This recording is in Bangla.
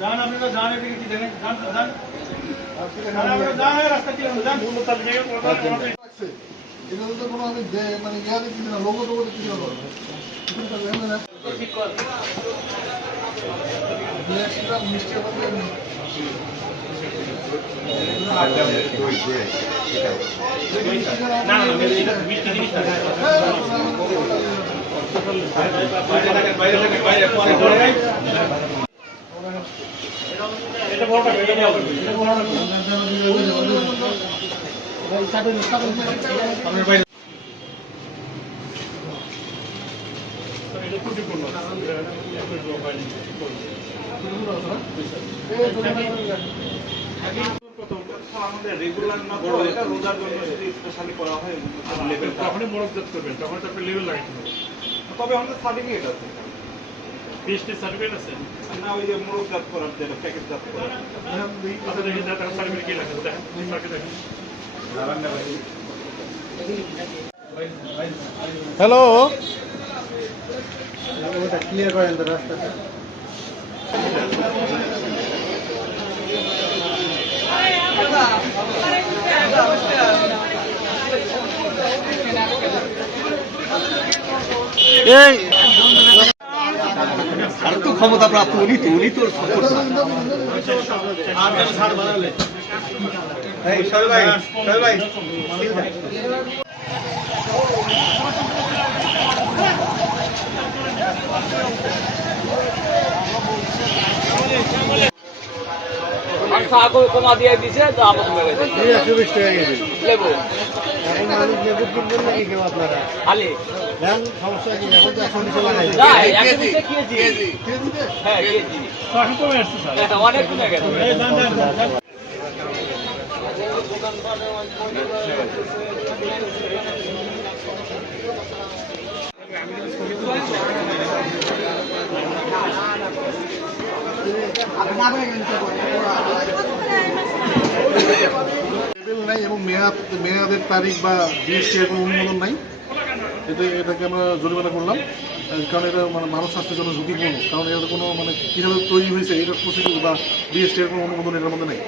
जान आपने तो जाने की देने जान जान आपने जान है रास्ता की जान बोलो तब जाएगा এটা তো কোনো আমি মানে ইয়া দেখি না লোগো তো দেখি না ঠিক কর ব্লেসটা মিষ্টি হবে না না মিষ্টি জিনিস না বাইরে পরে এটা বড়টা এটা বড়টা এটা বড়টা আমাদের রেগুলার না বড় এটা রোজার জন্য যদি স্পেশালি করা হয় লেভেল তখনই মোড়ক জাত করবেন তখন তো আপনি লেভেল লাগাতে হবে তবে আমাদের সার্টিফিকেট আছে পিএইচডি সার্টিফিকেট আছে না ওই যে মোড়ক জাত করার যেটা প্যাকেজ জাত করার আপনাদের দেখি জাত সার্টিফিকেট কি লাগে দেখেন মার্কেট দেখেন হ্যালো ওটা ক্লিয়ার করেন তো রাস্তাটা এই আর তো ক্ষমতা প্রাপ্ত উনি তো ছাড় বানালে এই সোহেল ভাই কমা দিয়ে দিছে তো আমার কমে গেছে 120 টাকা কেজি লেবু এখন মানুষ লেবু কিনবেন নাকি কেউ আপনারা খালি এখন সমস্যা কি এখন তো 100 টাকা লাগাই না কেজি কেজিতে হ্যাঁ কেজি এখন কমে আসছে স্যার অনেক কমে গেছে এই দাম নাই এবং মেয়াদের তারিখ বা বিএসটি এর কোনো অনুমোদন নাই এটাকে আমরা জরিমানা করলাম কারণ এটা মানে মানব স্বাস্থ্যের জন্য ঝুঁকিপূর্ণ কারণ এটা কোনো মানে কীভাবে তৈরি হয়েছে এটার প্রসিডিউর বা বিএসটি এর কোনো অনুমোদন এটার মধ্যে নেই।